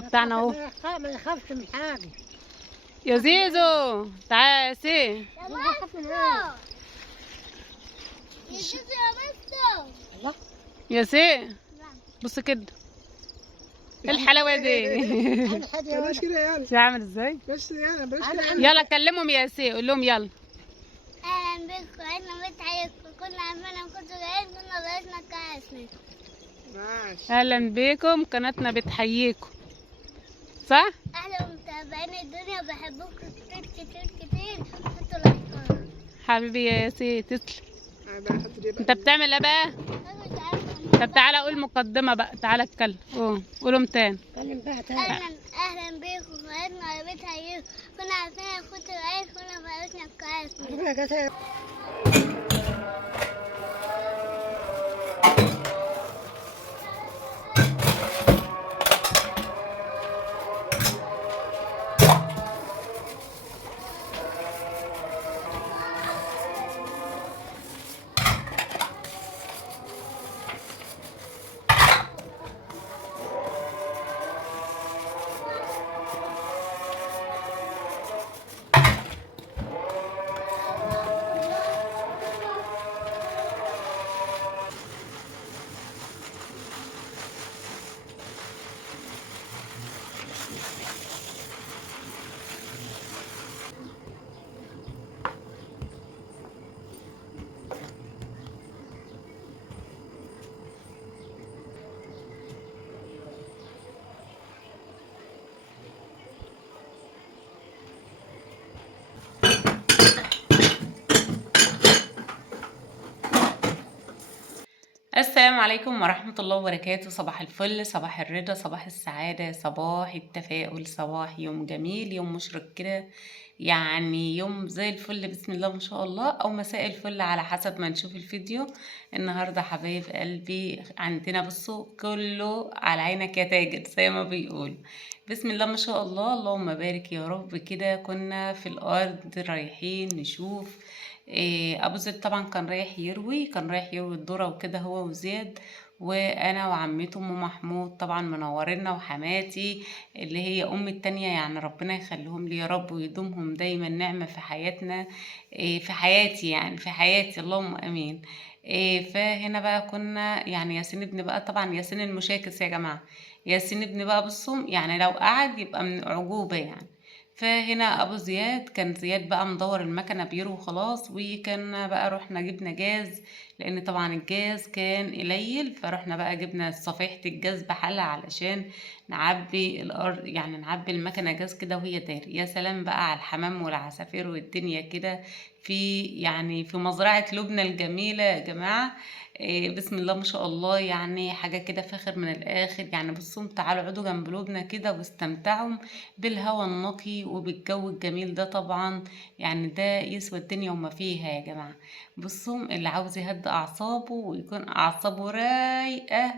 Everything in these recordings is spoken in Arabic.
بتاعنا اهو. ما يخافش من حاجه. يا زيزو تعالى يا سي. ما يخاف من ايه؟ يا زيزو يا مستر. الله. يا سي بص كده، ايه الحلاوه دي؟ انا حاجه بلاش كده يا شو عامل ازاي؟ بس يلا بلاش كده. يلا كلمهم يا سي، قول لهم يلا. اهلا بكم، احنا بنتحييكم، كنا عارفين كنتوا جايين، كنا لقيتنا كاسمين. ماشي. اهلا بيكم، قناتنا بتحييكم، صح؟ اهلا متابعين الدنيا، بحبكم كتير كتير كتير، حطوا لايكات. حبيبي يا سي تسلم. انا بقى احط دي بقى. انت بتعمل ايه بقى؟ طب تعالى قول مقدمه بقى، تعالى اتكلم. قولهم تاني. اتكلم بقى تاني. اهلا بكم، قناتنا بتحييكم، كنا عارفين كنتوا جايين، كنا لقيتنا كاسمين. ربنا كتب. السلام عليكم ورحمة الله وبركاته. صباح الفل، صباح الرضا، صباح السعادة، صباح التفاؤل، صباح يوم جميل، يوم مشرق كده، يعني يوم زي الفل بسم الله ما شاء الله، أو مساء الفل على حسب ما نشوف الفيديو. النهاردة حبايب قلبي عندنا بصوا كله على عينك يا تاجر زي ما بيقول. بسم الله ما شاء الله، اللهم بارك يا رب. كده كنا في الأرض رايحين نشوف ابو زيد طبعا كان رايح يروي الذره وكده، هو وزياد وانا وعمته ام محمود طبعا منورنا، وحماتي اللي هي ام التانية، يعني ربنا يخليهم لي يا رب ويدومهم دايما نعمه في حياتنا، في حياتي، يعني في حياتي اللهم امين. فهنا بقى كنا يعني ياسين ابن بقى، طبعا ياسين المشاكس يا جماعه، ياسين ابن بقى بصوا يعني لو قعد يبقى من اعجوبه يعني. فهنا ابو زياد كان زياد بقى مدور المكنه بيرو خلاص، وكان بقى رحنا جبنا جاز، لان طبعا الجاز كان قليل، فرحنا بقى جبنا صفيحه الجاز بحالها علشان نعبي الارض، يعني نعبي المكنه جاز كده وهي داري. يا سلام بقى على الحمام والعصافير والدنيا كده، في يعني في مزرعه لبنى الجميله يا جماعه. بسم الله ما شاء الله، يعني حاجه كده فاخر من الاخر. يعني بصوا تعالوا اقعدوا جنب لبنى كده واستمتعوا بالهواء النقي وبالجو الجميل ده، طبعا يعني ده يسوى الدنيا وما فيها يا جماعة. بصوا اللي عاوز يهدي أعصابه ويكون أعصابه رايقة،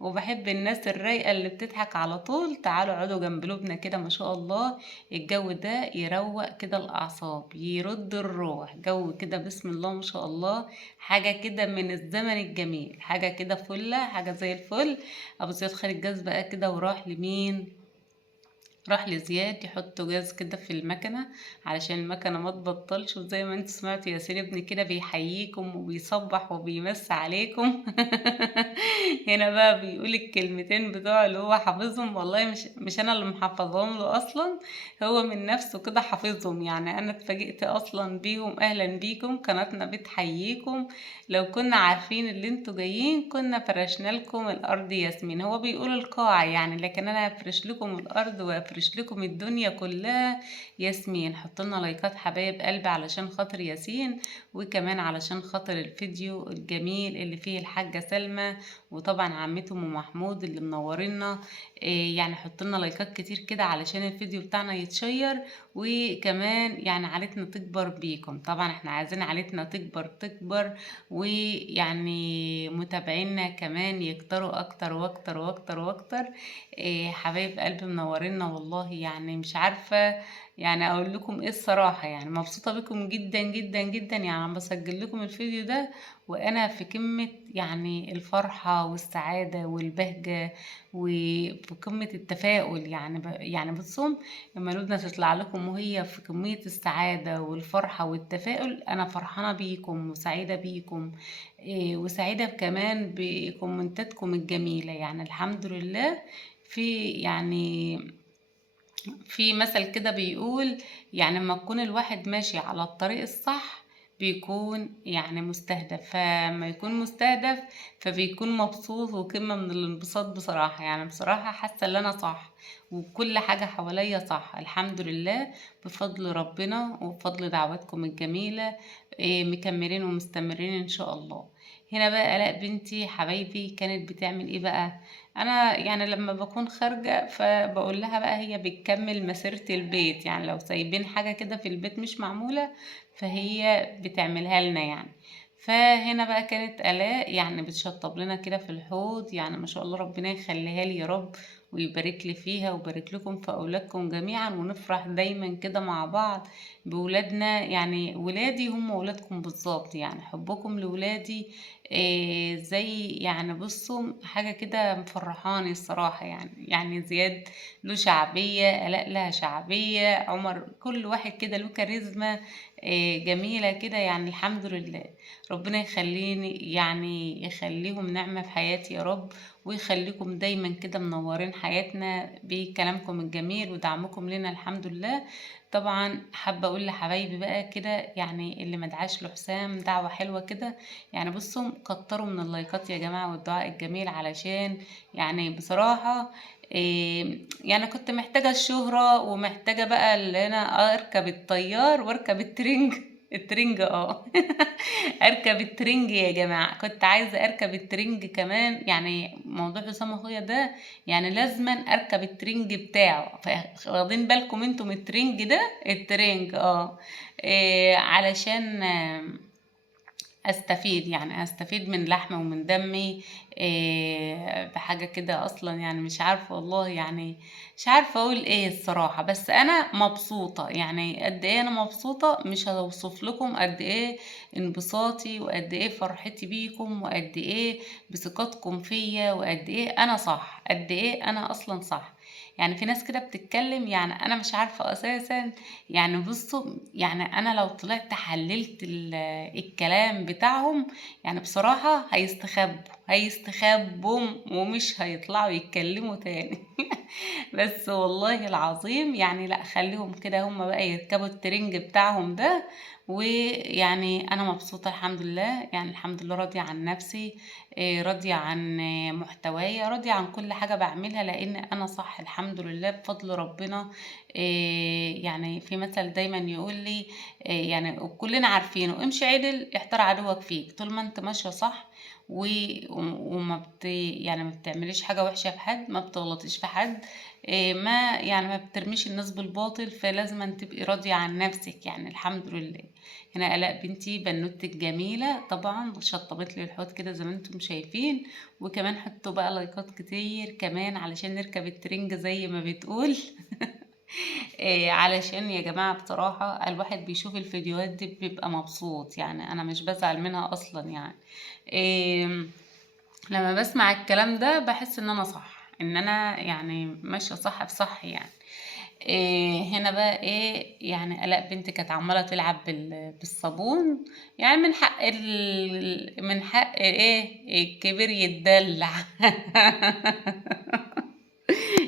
وبحب الناس الرايقة اللي بتضحك على طول، تعالوا اقعدوا جنب لبنى كده ما شاء الله. الجو ده يروق كده الأعصاب، يرد الروح، جو كده بسم الله ما شاء الله، حاجة كده من الزمن الجميل، حاجة كده فلة، حاجة زي الفل. أبو زياد خد الجاز بقى كده وراح لمين؟ راح لزياد يحط جاز كده في المكنة علشان المكنة ما تبطلش. وزي ما انت سمعتوا ياسين ابني كده بيحييكم وبيصبح وبيمس عليكم. هنا بقى بيقول الكلمتين بتوع اللي هو حافظهم، والله مش انا اللي محفظهم له اصلا، هو من نفسه كده حافظهم، يعني انا اتفاجئت اصلا بيهم. اهلا بيكم، قناتنا بتحييكم، لو كنا عارفين اللي انتوا جايين كنا فرشنا لكم الارض ياسمين. هو بيقول القاعة يعني، لكن انا هفرش لكم الارض وافرش لكم الدنيا كلها ياسمين. حطلنا لايكات حبايب قلبي علشان خاطر ياسين، وكمان علشان خاطر الفيديو الجميل اللي فيه الحاجة سلمى، وطبعا عمته ام محمود اللي منورنا. يعني حطلنا لايكات كتير كده علشان الفيديو بتاعنا يتشير، وكمان يعني عائلتنا تكبر بيكم. طبعا احنا عايزين عائلتنا تكبر، ويعني متابعينا كمان يكتروا اكتر واكتر واكتر واكتر. حبايب قلبي منورينا والله. والله يعني مش عارفة يعني اقول لكم ايه الصراحة، يعني مبسوطة بكم جدا جدا جدا. يعني انا بسجل لكم الفيديو ده وانا في قمة يعني الفرحة والسعادة والبهجة وفي قمة التفاؤل. يعني يعني بصوا، لما لودنا تطلع لكم وهي في كمية السعادة والفرحة والتفاؤل، انا فرحانة بيكم وسعيدة بيكم. وسعيدة كمان بكومنتاتكم الجميلة. يعني الحمد لله. في يعني في مثل كده بيقول، يعني لما يكون الواحد ماشي على الطريق الصح بيكون يعني مستهدف، فما يكون مستهدف فبيكون مبسوط وقمة من الانبساط بصراحة. يعني بصراحة حاسة ان انا صح وكل حاجة حواليا صح، الحمد لله، بفضل ربنا وبفضل دعواتكم الجميلة. مكملين ومستمرين ان شاء الله. هنا بقى آلاء بنتي حبايبي كانت بتعمل ايه بقى؟ انا يعني لما بكون خارجة فبقول لها بقى، هي بتكمل مسيرة البيت. يعني لو سايبين حاجة كده في البيت مش معمولة فهي بتعملها لنا يعني. فهنا بقى كانت آلاء يعني بتشطب لنا كده في الحوض. يعني ما شاء الله، ربنا يخليها لي يا رب ويبارك لي فيها ويبارك لكم في أولادكم جميعا، ونفرح دايما كده مع بعض بولادنا. يعني ولادي هم ولادكم بالظبط، يعني حبكم لولادي زي يعني بصوا حاجة كده مفرحاني الصراحة. يعني زياد له شعبية، آلاء لها شعبية، عمر، كل واحد كده له كاريزما جميلة كده. يعني الحمد لله. ربنا يخليني يعني يخليهم نعمة في حياتي يا رب، ويخليكم دايما كده منورين حياتنا بكلامكم الجميل ودعمكم لنا الحمد لله. طبعا حابة اقول لحبايبي بقى كده، يعني اللي مدعاش له حسام دعوة حلوة كده. يعني بصوا كتروا من اللايكات يا جماعة والدعاء الجميل، علشان يعني بصراحة يعني كنت محتاجة الشهرة ومحتاجة بقى اللي انا اركب الطيار واركب الترنج. الترنج اركب الترنج يا جماعة، كنت عايزة اركب الترنج كمان. يعني موضوع حسام اخويا ده يعني لازما اركب الترنج بتاعه. واخدين بالكم انتم من الترنج ده؟ الترنج علشان استفيد، يعني استفيد من لحمي ومن دمي بحاجة كده اصلا. يعني مش عارفة والله، يعني مش عارفة اقول ايه الصراحة، بس انا مبسوطة. يعني قد ايه انا مبسوطة مش هوصف لكم قد ايه انبساطي وقد ايه فرحتي بيكم وقد ايه بثقتكم فيا وقد ايه انا صح، قد ايه انا اصلا صح. يعني في ناس كده بتتكلم، يعني انا مش عارفة اساسا. يعني بصوا، يعني انا لو طلعت حللت الكلام بتاعهم، يعني بصراحة هيستخبوا ومش هيطلعوا يتكلموا تاني. بس والله العظيم يعني لا، خليهم كده هم بقى يركبوا الترنج بتاعهم ده. ويعني انا مبسوطة الحمد لله. يعني الحمد لله راضية عن نفسي، راضية عن محتواي، راضية عن كل حاجة بعملها، لان انا صح الحمد لله بفضل ربنا. يعني في مثل دايما يقول لي يعني كلنا عارفينه، امشي عدل احتار عدوك فيك. طول ما انت ماشية صح وما يعني ما بتعمليش حاجة وحشة في حد، ما بتغلطيش في حد، ما يعني ما بترميش الناس بالباطل، فلازم أن تبقي راضية عن نفسك. يعني الحمد لله. هنا آلاء بنتي بنوتك جميلة طبعا شطبت لي الحوض كده زي ما انتم شايفين. وكمان حطوا بقى لايكات كتير كمان علشان نركب الترنج زي ما بتقول. علشان يا جماعة بصراحة الواحد بيشوف الفيديوهات دي بيبقى مبسوط. يعني أنا مش بزعل منها أصلا يعني. إيه، لما بسمع الكلام ده بحس ان انا صح، ان انا يعني ماشيه صح في صح يعني. هنا بقى ايه، يعني الاء بنتي كانت عماله تلعب بالصابون. يعني من حق ايه الكبير يتدلع.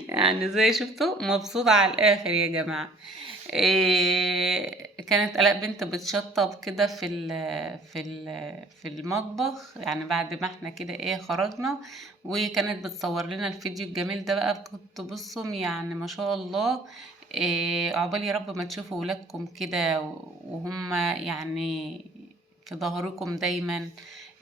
يعني زي شفتوا مبسوطة على الآخر يا جماعة. كانت آلاء بنت بتشطب كده في المطبخ، يعني بعد ما احنا كده ايه خرجنا. وكانت بتصور لنا الفيديو الجميل ده بقى. كنت بصم يعني ما شاء الله. عقبال يا رب ما تشوفوا ولادكم كده وهم يعني في ظهركم دايما.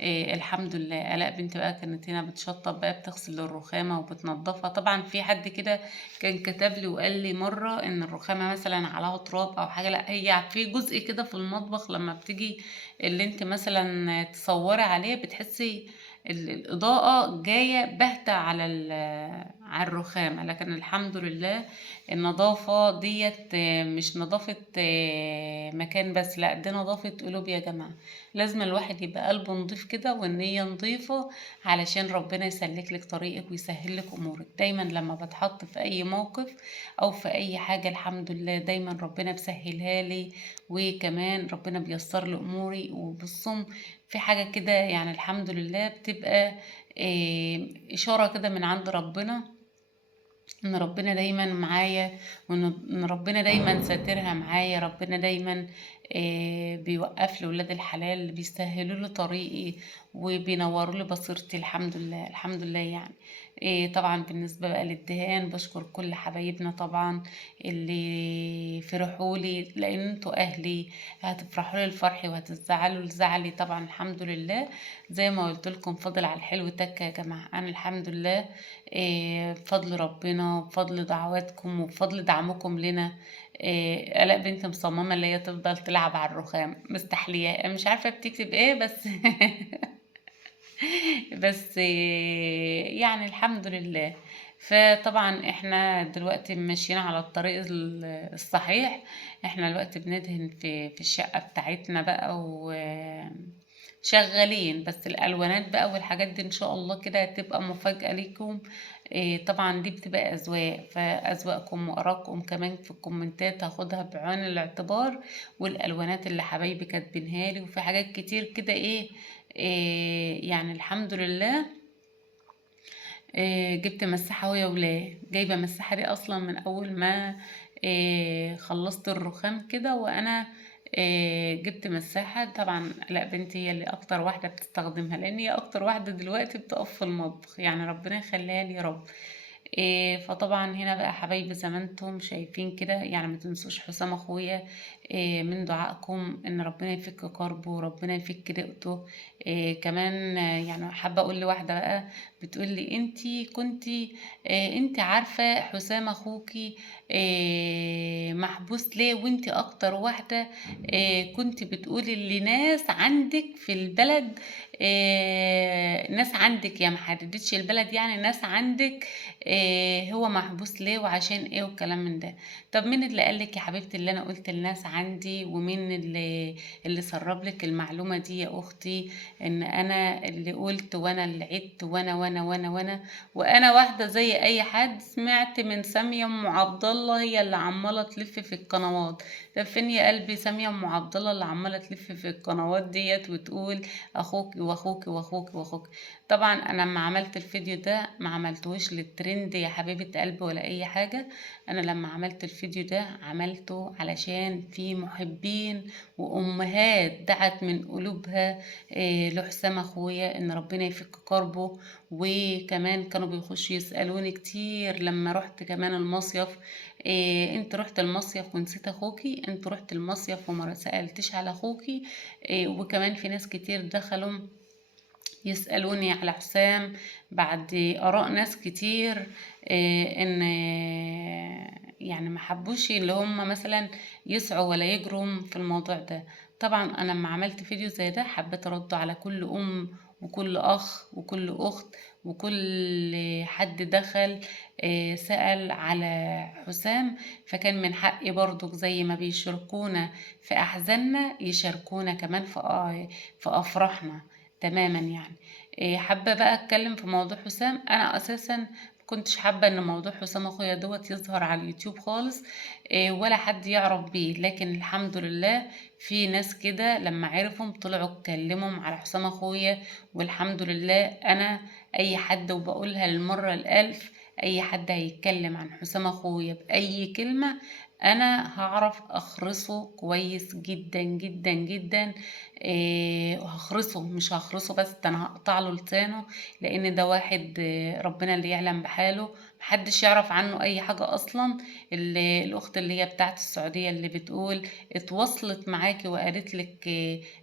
الحمد لله. آلاء بنت بقى كانت هنا بتشطب بقى، بتغسل الرخامة وبتنضفها. طبعا في حد كده كان كتب لي وقال لي مرة ان الرخامة مثلا عليها تراب او حاجة، لا، هي في جزء كده في المطبخ لما بتيجي اللي انت مثلا تصوري عليه بتحسي الإضاءة جاية باهتة على الرخامة. لكن الحمد لله النظافة ديت مش نظافة مكان بس، لا دي نظافة قلوب يا جماعة. لازم الواحد يبقى قلبه نضيف كده والنية نضيفة علشان ربنا يسلك لك طريقك ويسهل لك امورك. دايما لما بتحط في اي موقف او في اي حاجة الحمد لله دايما ربنا بيسهلها لي، وكمان ربنا بيسر لي اموري. وبالصم في حاجة كده يعني الحمد لله بتبقى إشارة كده من عند ربنا ان ربنا دايما معايا، وان ربنا دايما ساترها معايا. ربنا دايما بيوقف لي ولاد الحلال اللي بيسهلوا لي طريقي وبينوروا لي بصيرتي. الحمد لله الحمد لله يعني. طبعا بالنسبة بقى للدهان بشكر كل حبايبنا طبعا اللي فرحوا لي، لان انتوا اهلي هتفرحوا لي لفرحي وهتزعلوا لزعلي. طبعا الحمد لله زي ما قلت لكم فضل على الحلو تك يا جماعة. انا الحمد لله بفضل ربنا وبفضل دعواتكم وبفضل دعمكم لنا. آلاء بنت مصممة اللي هي تفضل تلعب على الرخام مستحلية، مش عارفة بتكتب ايه بس بس يعني الحمد لله. فطبعا احنا دلوقتي ماشيين على الطريق الصحيح. احنا دلوقتي بندهن في الشقة بتاعتنا بقى شغالين، بس الالوانات بقى والحاجات دي ان شاء الله كده هتبقى مفاجأة ليكم. طبعا دي بتبقى اذواق، فاذواقكم وارائكم كمان في الكومنتات هاخدها بعين الاعتبار، والالوانات اللي حبايبي كاتبينها لي. وفي حاجات كتير كده يعني الحمد لله. جبت مساحة ويا ولاه، جايبة مساحة دي اصلا من اول ما خلصت الرخام كده. وانا جبت مساحة طبعا. لا بنتي هي اللي اكتر واحدة بتستخدمها، لان هي اكتر واحدة دلوقتي بتقف في المطبخ، يعني ربنا يخليها لي يا رب. فطبعا هنا بقى حبايبي زي ما انتم شايفين كده، يعني ما تنسوش حسام اخويا من دعائكم ان ربنا يفك كربه وربنا يفك ضيقته. كمان يعني حابه اقول لواحده بقى بتقول لي انتي كنتي انتي عارفه حسام اخوكي محبوس ليه، وانتي اكتر واحده كنت بتقولي لناس عندك في البلد، ناس عندك، يا محددتش البلد، يعني ناس عندك هو محبوس ليه وعشان ايه والكلام من ده. طب مين اللي قالك يا حبيبتي اللي انا قلت الناس عندي؟ ومين اللي سرب لك المعلومة دي يا اختي ان انا اللي قلت وانا اللي عدت وانا واحدة زي اي حد سمعت من سامية ام عبد الله هي اللي عمالة تلف في القنوات. طب فين يا قلبي سامية ام عبد الله اللي عمالة تلف في القنوات ديت وتقول اخوك واخوك واخوك واخوك؟ طبعا انا لما عملت الفيديو ده ما عملتوش للترند يا حبيبة قلبي ولا اي حاجة. انا لما عملت الفيديو ده عملته علشان في محبين وامهات دعت من قلوبها لحسام اخويا ان ربنا يفك كربه. وكمان كانوا بيخشوا يسألوني كتير لما رحت كمان المصيف، انت رحت المصيف ونسيت اخوكي؟ انت رحت المصيف وما سألتش على اخوكي؟ وكمان في ناس كتير دخلوا يسألوني على حسام بعد آراء ناس كتير إن يعني ما حبوش اللي هم مثلا يسعوا ولا يجروا في الموضوع ده. طبعا أنا لما عملت فيديو زي ده حبيت أرد على كل أم وكل أخ وكل أخت وكل حد دخل سأل على حسام. فكان من حقي برضو زي ما بيشاركونا في أحزاننا يشاركونا كمان في أفراحنا تماما يعني. حابة بقى اتكلم في موضوع حسام. انا اساسا كنتش حابة ان موضوع حسام اخويا دوت يظهر على اليوتيوب خالص ولا حد يعرف بيه. لكن الحمد لله في ناس كده لما عرفهم طلعوا اتكلموا على حسام اخويا. والحمد لله انا اي حد، وبقولها للمرة الالف، اي حد هيتكلم عن حسام اخويا باي كلمة انا هعرف اخرسه كويس جدا جدا جدا. وهخرسه، مش هخرسه بس ده انا هقطع له لسانه، لان ده واحد ربنا اللي يعلم بحاله، محدش يعرف عنه اي حاجة اصلا. الاخت اللي هي بتاعت السعودية اللي بتقول اتواصلت معاكي وقالت لك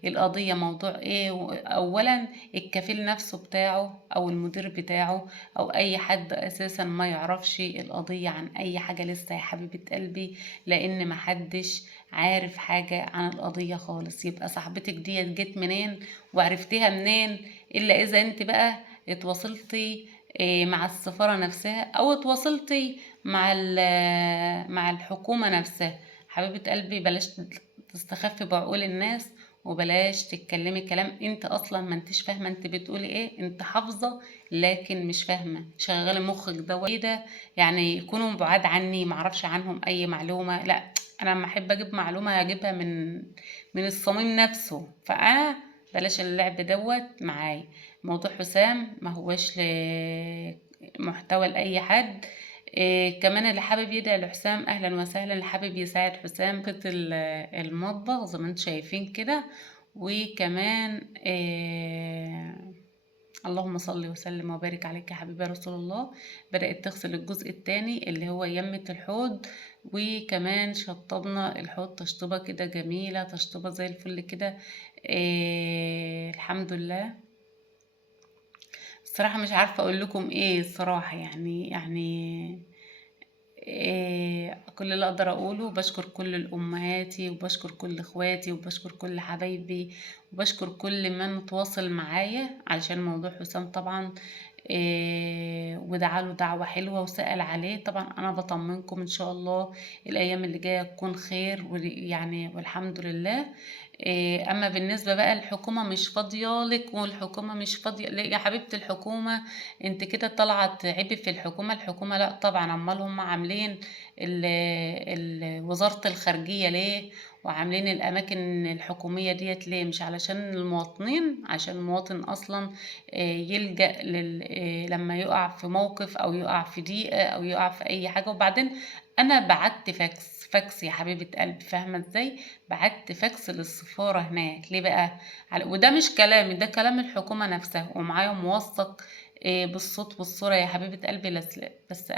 القضية موضوع ايه، اولا الكفيل نفسه بتاعه او المدير بتاعه او اي حد اساسا ما يعرفش القضية عن اي حاجة لسه يا حبيبة قلبي، لان محدش عارف حاجة عن القضية خالص. يبقى صاحبتك ديت جت منين وعرفتيها منين؟ الا اذا انت بقى اتواصلتي مع السفارة نفسها، أو اتواصلتي مع الحكومة نفسها. حبيبة قلبي بلاش تستخفي بعقول الناس، وبلاش تتكلمي كلام انت اصلا ما انتش فاهمه انت بتقولي ايه. انت حافظه لكن مش فاهمه. شغلي مخك ده ايه ده، يعني يكونوا بعاد عني، معرفش عنهم اي معلومه. لا، انا لما احب اجيب معلومه هجيبها من الصميم نفسه. فانا بلاش اللعب معايا. موضوع حسام ما هوش محتوى لاي حد. إيه كمان اللي حابب يدعي لحسام اهلا وسهلا، اللي حابب يساعد حسام في المطبخ زي ما انتم شايفين كده. وكمان اللهم صل وسلم وبارك عليك يا حبيبي يا رسول الله. بدأت تغسل الجزء التاني اللي هو يمة الحوض، وكمان شطبنا الحوض تشطيبة كده جميلة، تشطيبة زي الفل كده. الحمد لله. الصراحة مش عارفة اقول لكم ايه الصراحة، يعني كل اللي اقدر اقوله بشكر كل الامهاتي، وبشكر كل اخواتي، وبشكر كل حبايبي، وبشكر كل من تواصل معايا علشان موضوع حسام طبعا. ودعاله دعوة حلوة وسأل عليه. طبعا انا بطمنكم ان شاء الله الايام اللي جاية تكون خير، يعني والحمد لله. اما بالنسبة بقى الحكومة مش فاضيالك، والحكومة مش فاضية ليه يا حبيبة الحكومة؟ انت كده طلعت عيب في الحكومة لا طبعا. امال هم عاملين وزارة الخارجية ليه، وعاملين الاماكن الحكومية ديت ليه؟ مش علشان المواطنين، عشان المواطن اصلا يلجأ لما يقع في موقف او يقع في ضيقة او يقع في اي حاجة. وبعدين انا بعت فاكس يا حبيبة قلبي، فاهمة ازاي؟ بعت فاكس للسفارة هناك ليه بقى؟ وده مش كلامي، ده كلام الحكومة نفسها، ومعايا موثق بالصوت والصورة يا حبيبة قلبي. بس